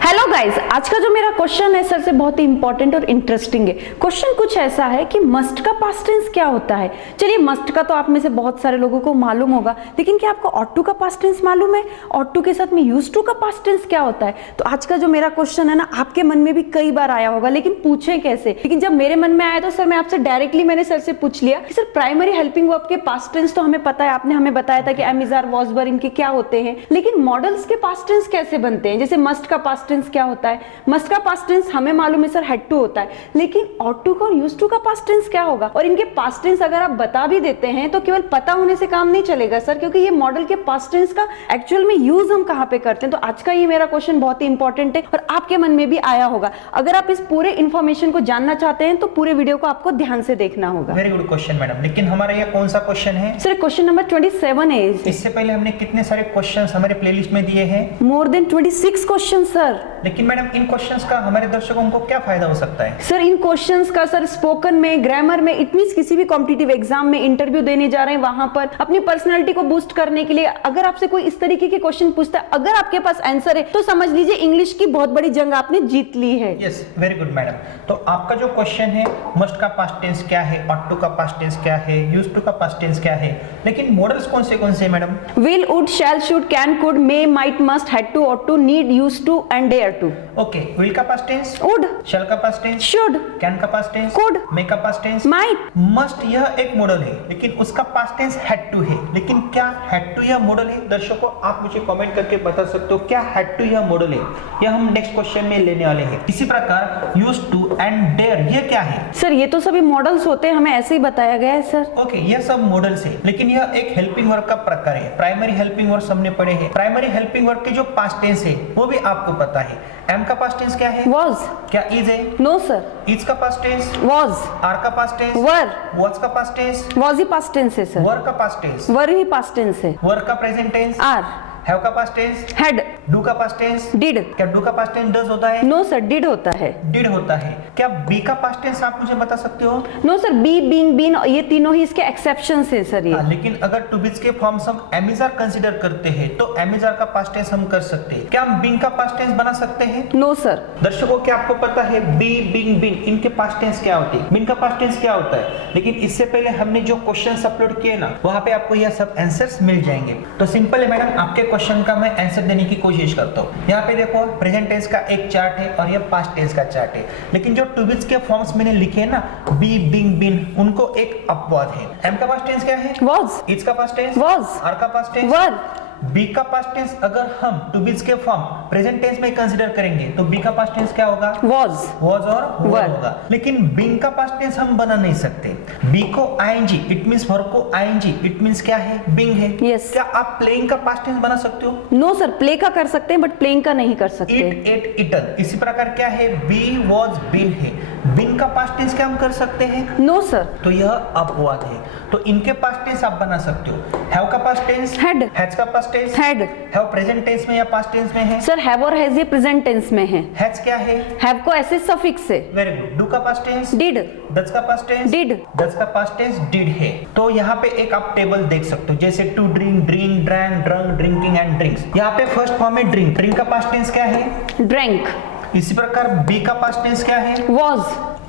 Hello guys, आज का जो मेरा क्वेश्चन है सर से बहुत ही इंपॉर्टेंट और इंटरेस्टिंग है। क्वेश्चन कुछ ऐसा है कि मस्ट का पास्ट टेंस क्या होता है। चलिए, मस्ट का तो आप में से बहुत सारे लोगों को मालूम होगा, लेकिन क्या आपको ऑट टू का पास्ट टेंस मालूम है? ऑट टू के साथ में यूज टू का पास्ट टेंस क्या होता है? तो आज का जो मेरा क्वेश्चन है ना, आपके मन में भी कई बार आया होगा, लेकिन पूछे कैसे? लेकिन जब मेरे मन में आया तो सर मैं आपसे डायरेक्टली मैंने सर से पूछ लिया कि सर प्राइमरी हेल्पिंग वर्ब के पास्ट टेंस तो हमें पता है, आपने हमें बताया था कि am is are was were इनके क्या होते हैं, लेकिन मॉडल्स के पास्ट टेंस कैसे बनते हैं? जैसे मस्ट का पास्ट टेंस क्या होता है? मस्ट का पास्ट टेंस हमें मालूम है सर हैड टू होता है, लेकिन ऑट टू का और यूज टू का पास्ट टेंस क्या होगा? और इनके पास्ट टेंस अगर आप बता भी देते हैं तो केवल पता होने से काम नहीं चलेगा सर, क्योंकि ये मॉडल के पास्ट टेंस का एक्चुअल में यूज हम कहां पे करते हैं। तो आज का ये मेरा क्वेश्चन बहुत ही इंपॉर्टेंट है और आपके मन में भी आया होगा। अगर आप इस पूरे इन्फॉर्मेशन को जानना चाहते हैं तो पूरे वीडियो को आपको ध्यान से देखना होगा। वेरी गुड क्वेश्चन मैडम, लेकिन हमारा ये कौन सा क्वेश्चन है? सर क्वेश्चन नंबर 27 है। इससे पहले हमने कितने सारे क्वेश्चंस हमारे प्लेलिस्ट में दिए हैं? More than 26 question sir. लेकिन मैडम इन क्वेश्चंस का हमारे दर्शकों को क्या फायदा हो सकता है? सर इन क्वेश्चंस का सर स्पोकन में, ग्रामर में, इट मींस किसी भी कॉम्पिटिटिव एग्जाम में इंटरव्यू देने जा रहे हैं वहां पर अपनी पर्सनालिटी को बूस्ट करने के लिए अगर आपसे कोई इस तरीके के क्वेश्चन पूछता है, अगर आपके पास आंसर है तो समझ लीजिए इंग्लिश की बहुत बड़ी जंग आपने जीत ली है। Yes, very good madam. तो आपका जो क्वेश्चन है मस्ट का पास्ट टेंस क्या है, ऑट टू का पास्ट टेंस क्या है, यूज टू का पास्ट टेंस क्या है, लेकिन मॉडल्स कौन से madam? Will, would, shall, should, can, could, may, might, must, had to, ought to, need, use to and dare to. Okay, will का पास्ट टेंस वुड, शैल का past tense should, can का past tense could, may का past tense might. Must यह एक model है, लेकिन उसका past tense had to है। लेकिन क्या हैड टू यह मॉडल है? दर्शकों आप मुझे कमेंट करके बता सकते हो क्या हैड टू यह मॉडल है? यह हम नेक्स्ट क्वेश्चन में लेने वाले हैं। इसी प्रकार यूज टू एंड डेयर ये क्या है? सर ये तो सभी मॉडल्स होते हैं, हमें ऐसे ही बताया गया है सर। ओके, यह सब मॉडल्स है, लेकिन यह एक हेल्पिंग वर्ब का प्रकार है। प्राइमरी हेल्पिंग वर्ब हमने पढ़े हैं। प्राइमरी हेल्पिंग वर्ब के जो पास्ट टेंस है वो भी आपको पता है। एम का पास्ट टेंस क्या है? वॉज। क्या इज है? No sir. इज का पास्ट टेंस? वॉज। आर का पास्ट टेंस? वर। वॉज का पास्ट टेंस? वॉज ही पास्ट टेंस है सर। वर का पास्ट टेंस? वर ही पास्ट टेंस है। वर का प्रेजेंट टेंस? आर। हैव का पास्ट टेंस? हैड। डू का पास्ट टेंस? डिड। क्या डू का पास्ट टेंस डज होता है? नो सर, डिड होता है। डिड होता है। क्या बी का पास्ट टेंस आप मुझे बता सकते हो? No sir, be, being, been, ये तीनों ही इसके एक्सेप्शंस है सर। ये लेकिन अगर टू बीज के फॉर्म्स हम एमिजार कंसीडर करते हैं तो एमिजार का पास्ट टेंस हम कर सकते हैं। क्या हम बीइंग का पास्ट टेंस बना सकते हैं? No sir. दर्शकों क्या आपको पता है बी, बीइंग, बीन इनके पास्ट टेंस क्या होते हैं? बीन का पास्ट टेंस क्या होता है? लेकिन इससे पहले हमने जो क्वेश्चंस अपलोड किए ना, वहां पे आपको यह सब आंसर्स मिल जाएंगे। तो सिंपल है मैडम, आपके क्वेश्चन का मैं आंसर देने की कोशिश करता हूँ। यहाँ पे देखो प्रेजेंट टेंस का एक चार्ट है और यह पास्ट टेंस का चार्ट है, लेकिन जो टू बीज के फॉर्म्स मैंने लिखे हैं ना, बी, बीइंग, बीन, उनको एक अपवाद है। एम का पास्ट टेंस क्या है? वॉज। इज का पास्ट टेंस? वॉज। आर का पास्ट टेंस? वर। बी का पास्ट टेंस अगर हम टू बीज के फॉर्म प्रेजेंट टेंस में कंसीडर करेंगे तो बी का पास्ट टेंस क्या होगा? वॉज। वॉज और वर वर होगा। लेकिन बीइंग का पास्ट टेंस हम बना नहीं सकते। बी को आईएनजी, इट मींस वर्ब को आईएनजी, इट मींस क्या है? बीइंग है। Yes. क्या आप प्लेइंग का पास्ट टेंस बना सकते हो? नो सर, प्ले का कर सकते हैं बट प्लेइंग का नहीं कर सकते। Eat, ate, eaten. इसी प्रकार क्या है? बी, वॉज, बीन है। बीन का पास्ट टेंस क्या हम कर सकते हैं? No sir. तो यह अपवाद है। तो इनके पास्ट टेंस आप बना सकते हो। हैव का पास्ट टेंस? हैड। हैज का past tense? Had. Have present tense में या पास्ट टेंस में है? सर हैव और हैज ये प्रेजेंट टेंस में है। हैज क्या है? हैव को ऐसे सफिक्स है। Very good. डू का पास्ट टेंस? डिड। डज का पास्ट टेंस? डिड। डज का पास्ट टेंस डिड है। तो यहाँ पे एक आप टेबल देख सकते हो, जैसे to drink, drink, drank, drunk, drinking and drinks. यहाँ पे फर्स्ट फॉर्म है ड्रिंक। ड्रिंक का पास्ट टेंस क्या है? ड्रैंक। इसी प्रकार बी का पास्ट टेंस क्या है? वॉज।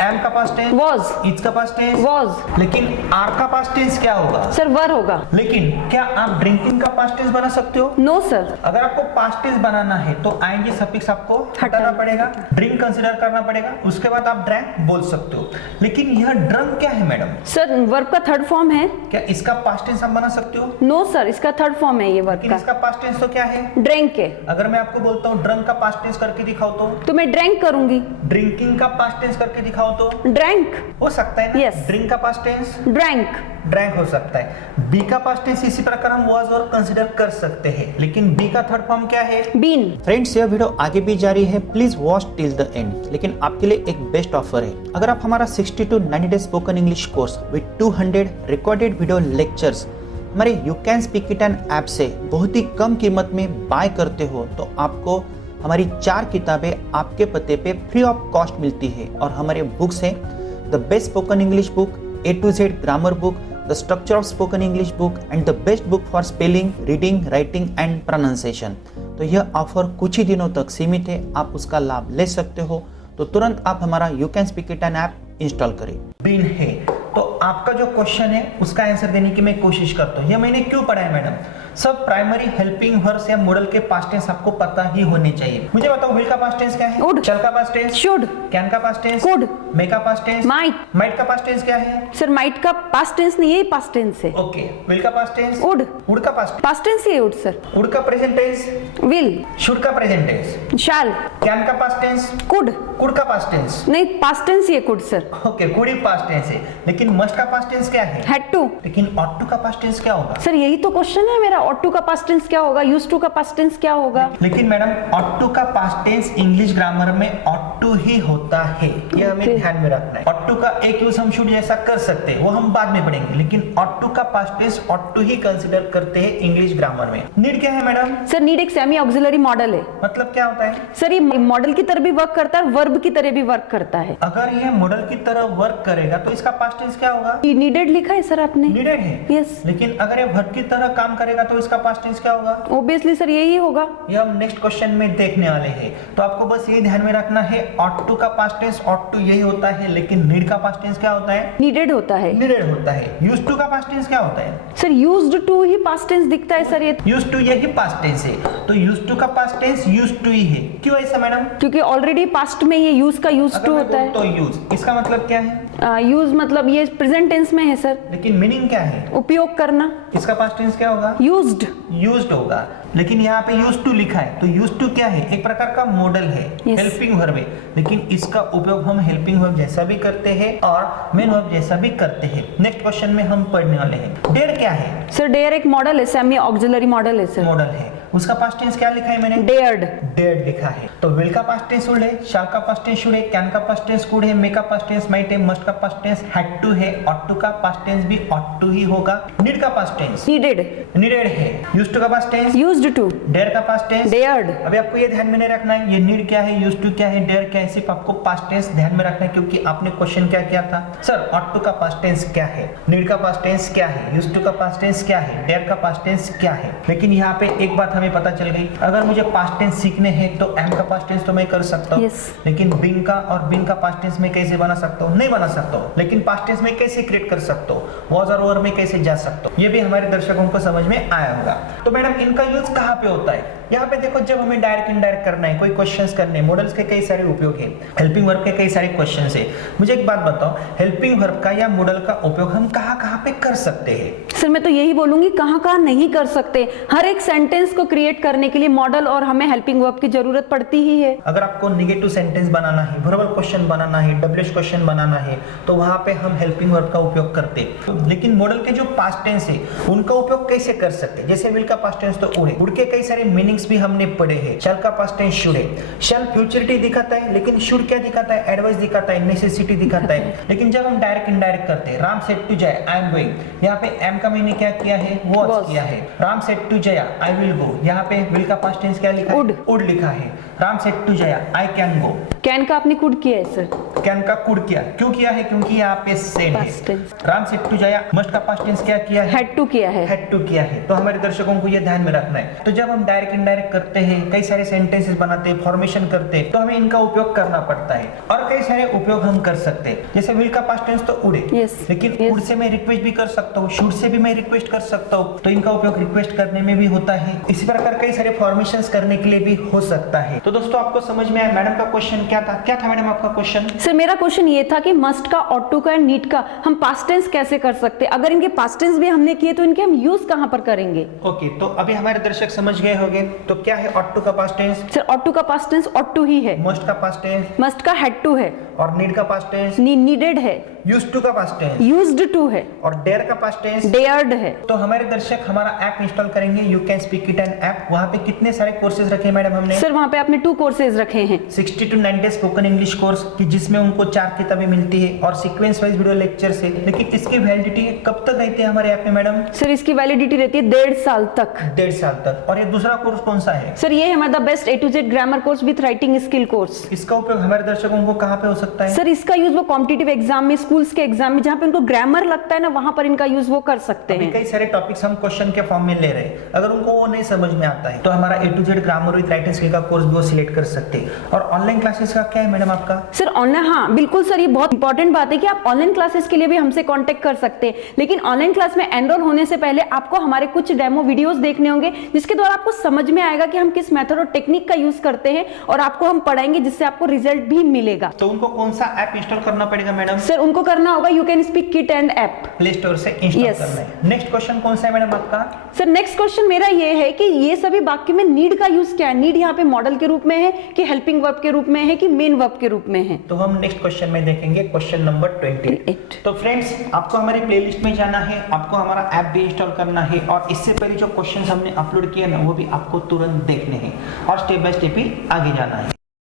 एम का पास्ट टेंस? वॉज। इज का पास्ट टेंस? वॉज। लेकिन आर का पास्ट टेंस क्या होगा? सर वर होगा। लेकिन क्या आप ड्रिंकिंग का पास्ट टेंस बना सकते हो? No sir. अगर आपको पास्ट टेंस बनाना है तो आईएनजी सफिक्स आपको हटाना पड़ेगा, ड्रिंक कंसीडर करना पड़ेगा, उसके बाद आप ड्रैंक बोल सकते हो। लेकिन यह ड्रंक क्या है मैडम? सर वर्ब का थर्ड फॉर्म है। क्या इसका पास्ट टेंस आप बना सकते हो? नो सर, इसका थर्ड फॉर्म है ये वर्ब लेकिन का। इसका पास्ट टेंस तो क्या है? ड्रैंक है। अगर मैं आपको बोलता हूँ ड्रंक का पास्ट टेंस करके दिखाओ तो मैं ड्रैंक करूंगी। ड्रिंकिंग का पास्ट टेंस करके दिखाओ तो? ड्रैंक। हो सकता है ना? Yes. ड्रिंक का पास्ट टेंस? ड्रैंक। ड्रैंक हो सकता है। बी का पास्ट टेंस इसी प्रकार हम वॉज और कंसीडर कर सकते हैं, लेकिन बी का थर्ड फॉर्म क्या है? बीन। फ्रेंड्स, यह वीडियो आगे भी जारी है, please watch till the end. लेकिन आपके लिए एक बेस्ट ऑफर है। अगर आप हमारा 60 to 90 days spoken English course with 200 recorded video lectures हमारे you can speak it an app से बहुत ही कम कीमत में बाय करते हो तो आपको हमारी 4 किताबें आपके पते पे फ्री ऑफ कॉस्ट मिलती है। और हमारे बुक्स हैं the best spoken English book, A to Z grammar book, the structure of spoken English book and the best book for spelling, reading, writing and pronunciation. तो यह ऑफर कुछ ही दिनों तक सीमित है, आप उसका लाभ ले सकते हो। तो तुरंत आप हमारा you can speak it an app install करें। बिन है तो आपका जो क्वेश्चन है उसका आंसर देने की मैं कोशिश करता हूँ। ये मैंने क्यों पढ़ा है मैडम? सब प्राइमरी हेल्पिंग वर्ब्स या मॉडल के पास्ट टेंस आपको पता ही होने चाहिए। मुझे बताओ विल का पास्ट टेंस क्या है? Would. शैल का पास्ट टेंस? Should. कैन का पास्ट टेंस? Could. मे का पास्ट टेंस? Might. माइट का पास्ट टेंस क्या है? सर माइट का पास्ट टेंस नहीं, यही पास्ट टेंस है। ओके विल का पास्ट टेंस? Would. वुड का पास्ट? पास्ट टेंस ही है would सर। वुड का प्रेजेंट टेंस? विल, शुड का प्रेजेंट टेंस? शैल, कैन का पास्ट टेंस? कुड। कुड का पास्ट टेंस? नहीं, पास्ट टेंस ही है कुड सर। ओके कुड ही पास्ट टेंस है, लेकिन मस्ट का पास्ट टेंस क्या है? Had to. लेकिन ऑट टू का पास्ट टेंस क्या होगा? सर यही तो क्वेश्चन है मेरा, ought to का पास्ट टेंस क्या होगा, यूज्ड टू का पास्ट टेंस क्या होगा? लेकिन मैडम ऑट टू का पास्ट टेंस इंग्लिश ग्रामर में ऑट टू ही होता है, ये हमें Okay. ध्यान में रखना है। ऑट टू का एक यूज हम शुड जैसा कर सकते हैं, वो हम बाद में पढ़ेंगे, लेकिन ऑट टू का पास्ट टेंस ऑट टू ही कंसीडर करते हैं इंग्लिश ग्रामर में। नीड क्या है मैडम? सर नीड एक सेमी ऑक्सिलरी मॉडल है। मतलब क्या होता है? सर ये मॉडल की तरह भी वर्क करता है, वर्ब की तरह भी वर्क करता है। अगर ये मॉडल की तरह वर्क करेगा तो इसका पास्ट टेंस क्या होगा? नीडेड लिखा है सर आपने। नीडेड है। यस, लेकिन अगर ये वर्ब की तरह काम करेगा तो इसका पास्ट टेंस क्या होगा? ऑब्वियसली सर यही होगा। ये हम नेक्स्ट क्वेश्चन में देखने वाले हैं। तो आपको बस ये ध्यान में रखना है, ऑट टू का पास्ट टेंस ऑट टू यही होता है, लेकिन नीड का पास्ट टेंस क्या होता है? नीडेड होता है। नीडेड होता है। यूज्ड टू का पास्ट टेंस क्या होता है? सर यूज्ड टू ही पास्ट टेंस दिखता है सर ये, यूज्ड टू यही पास्ट टेंस है, तो यूज्ड टू का पास्ट टेंस यूज्ड टू ही है। क्यों ऐसा मैडम? क्योंकि ऑलरेडी पास्ट में ये यूज का यूज अगर टू मैं होता है। बोलूं तो यूज, इसका मतलब क्या है? यूज मतलब ये प्रेजेंट टेंस में है सर, लेकिन मीनिंग क्या है? उपयोग करना। इसका पास्ट टेंस क्या होगा? यूज्ड। यूज्ड होगा, लेकिन यहाँ पे यूज्ड टू लिखा है, तो यूज्ड टू क्या है? एक प्रकार का मॉडल है, Yes. हेल्पिंग वर्ब है, लेकिन इसका उपयोग हम हेल्पिंग वर्ब जैसा भी करते हैं और मेन वर्ब जैसा भी करते हैं। नेक्स्ट क्वेश्चन में हम पढ़ने वाले हैं। डेयर क्या है? सर डेयर एक मॉडल है, सेमी ऑक्सिलरी मॉडल है सर। मॉडल है, उसका पास्ट टेंस क्या लिखा है मैंने? डेयर्ड। डेड लिखा है। तो विल का पास्ट टेंस वुड है, शैल का पास्ट टेंस शुड है, कैन का पास्ट टेंस कुड है, मे का पास्ट टेंस माइट है, मस्ट का पास्ट टेंस हैड टू है, ऑट टू का पास्ट टेंस भी ऑट टू ही होगा। नीड का पास्ट टेंस नीडेड। नीडेड है। यूज्ड टू का past tense used to. Dare का पास्ट टेंस डेयर्ड। अभी आपको ये ध्यान में नहीं रखना है ये नीड क्या है, यूज्ड टू क्या है, डेयर क्या है, सिर्फ आपको पास्ट टेंस ध्यान में रखना है, क्योंकि आपने क्वेश्चन क्या किया था? सर ऑट टू का पास्ट टेंस क्या है, नीड का पास्ट टेंस क्या है, यूज्ड टू का पास्ट टेंस क्या है, डेयर का पास्ट टेंस क्या है। लेकिन यहाँ पे एक बात हमें पता चल गई, अगर मुझे पास्ट टेंस सीखने हैं तो एम का पास्ट टेंस तो मैं कर सकता हूँ, Yes. लेकिन बिंग का और बिंग का पास्ट टेंस में कैसे बना सकता हूँ? नहीं बना सकता हूँ। लेकिन पास्ट टेंस में कैसे क्रिएट कर सकता हूँ? वॉज और वर में कैसे जा सकता हूँ? ये भी हमारे दर्शकों को समझ में आया होगा। तो मैडम इनका यूज कहाँ पे होता है? यहाँ पे देखो, जब हमें डायरेक्ट इनडायरेक्ट करना है, कोई क्वेश्चंस करने हैं, मॉडल्स के कई सारे उपयोग है, हेल्पिंग वर्ब के कई सारे क्वेश्चंस है। मुझे एक बात बताओ, हेल्पिंग वर्ब का या मॉडल का उपयोग हम कहाँ पे कर सकते हैं? सर मैं तो यही बोलूंगी कहाँ नहीं कर सकते। हर एक सेंटेंस को क्रिएट करने के लिए मॉडल और हमें हेल्पिंग वर्ब की जरूरत पड़ती ही है। अगर आपको निगेटिव सेंटेंस बनाना है, वर्बल क्वेश्चन बनाना है, डब्ल्यूएच क्वेश्चन बनाना है, तो वहां पे हम हेल्पिंग वर्ब का उपयोग करते हैं। लेकिन मॉडल के जो पास्ट टेंस है उनका उपयोग कैसे कर सकते हैं? जैसे विल का पास्ट टेंस तो उड़े, उड़ के कई सारे मीनिंग्स भी हमने पढ़े हैं। शैल का पास्ट टेंस शुड है, शैल फ्यूचरिटी दिखाता है, लेकिन शुड क्या दिखाता है? एडवाइस दिखाता है, नेसेसिटी दिखाता है। लेकिन जब हम डायरेक्ट इनडायरेक्ट करते हैं, Ram said to Jaya I am going, यहाँ पे एम का मैंने क्या किया है? वॉज किया है। Ram said to Jaya I will go, यहाँ पे विल का पास्ट टेंस क्या लिखा है? वुड लिखा है। Ram said to Jaya I can go, can का आपने कुड किया है सर। कैन का कुड किया, क्यों किया है? क्योंकि यहाँ पे सेड Past है। tense। Ram said to Jaya, must का पास्ट टेंस क्या किया है? हैड टू किया है। हैड टू किया है। तो हमारे दर्शकों को ये ध्यान में रखना है। तो जब हम डायरेक्ट इनडायरेक्ट करते हैं, कई सारे सेंटेंसेस बनाते हैं, फॉर्मेशन करते हैं, तो हमें इनका उपयोग करना पड़ता है। और कई सारे उपयोग हम कर सकते हैं, जैसे विल का पास्ट टेंस तो उड़े, Yes. लेकिन Yes. उड़ से मैं रिक्वेस्ट भी कर सकता हूँ, शुड से भी मैं रिक्वेस्ट कर सकता हूँ, तो इनका उपयोग रिक्वेस्ट करने में भी होता है। इसी प्रकार कई सारे फॉर्मेशंस करने के लिए भी हो सकता है। तो दोस्तों आपको समझ में आया मैडम का क्वेश्चन क्या था? क्या था मैडम आपका क्वेश्चन? सर मेरा क्वेश्चन ये था कि मस्ट का, ought to का, नीड का हम पास्ट टेंस कैसे कर सकते हैं? अगर इनके पास्ट टेंस भी हमने किए तो इनके हम यूज कहाँ पर करेंगे? ओके, तो अभी हमारे दर्शक समझ गए होंगे। तो क्या है ought to का past tense? Sir ought to का पास्ट टेंस ought to ही है। मस्ट का पास्ट टेंस? मस्ट का had to है। और नीड का पास्ट टेंस? नीडेड है। यूज्ड टू का पास्ट टेंस? यूज्ड टू है। और डेयर का पास्ट टेंस? डेयर्ड है। तो हमारे दर्शक हमारा ऐप इंस्टॉल करेंगे, you can speak it an app. वहां पे कितने सारे कोर्सेज रखे मैडम हमने? सर वहां पे आपने 2 कोर्सेज रखे हैं। 60 to 90 स्पोकन इंग्लिश कोर्स की, जिसमें उनको 4 किताबें मिलती है और सीक्वेंस वाइज वीडियो लेक्चर से। लेकिन इसकी वैलिडिटी कब तक रहती है हमारे ऐप में मैडम? सर इसकी वैलिडिटी रहती है 1.5 साल तक। 1.5 साल तक। और ये दूसरा कोर्स कौन सा है? सर ये है हमारा best A to Z grammar course with writing skill course. इसका उपयोग हमारे दर्शकों को कहाँ पे हो सकता है? सर इसका यूज वो कॉम्पिटिटिव एग्जाम में, स्कूल्स के एग्जाम में जहाँ पे उनको ग्रामर लगता है ना, वहां पर इनका यूज वो कर सकते अभी हैं। कई सारे टॉपिक्स हम क्वेश्चन के फॉर्म में ले रहे हैं, अगर उनको वो नहीं समझ में आता है तो हमारा A to Z grammar with writing skill का कोर्स भी वो सिलेक्ट कर सकते हैं। और ऑनलाइन क्लासेस का क्या है मैडम आपका? सर ऑनलाइन, हाँ बिल्कुल सर, ये बहुत इंपॉर्टेंट बात है कि आप ऑनलाइन क्लासेस के लिए भी हमसे कांटेक्ट कर सकते हैं, लेकिन ऑनलाइन क्लास में एनरोल होने से पहले आपको हमारे कुछ डेमो वीडियोस देखने होंगे, जिसके द्वारा आपको समझ में आएगा कि हम किस मेथड और टेक्निक का यूज करते हैं, और आपको हम पढ़ाएंगे जिससे आपको रिजल्ट भी मिलेगा। तो उनको कौन सा ऐप इंस्टॉल करना पड़ेगा मैडम? सर उनको करना होगा you can speak kit and app, play store से इंस्टॉल Yes. करना है। नेक्स्ट क्वेश्चन कौन सा है मैडम आपका? सर नेक्स्ट क्वेश्चन मेरा ये है कि ये सभी वाक्य में नीड का यूज क्या है? नीड यहाँ पे मॉडल के रूप में है कि हेल्पिंग वर्ब के रूप में है कि मेन वर्ब के रूप में है? तो हम नेक्स्ट क्वेश्चन में देखेंगे क्वेश्चन नंबर 28। तो फ्रेंड्स, आपको हमारी प्लेलिस्ट में जाना है, आपको हमारा ऐप भी इंस्टॉल करना है, और इससे पहले जो क्वेश्चंस हमने अपलोड किए ना वो भी आपको तुरंत देखने हैं और स्टेप बाय स्टेप ही आगे जाना है।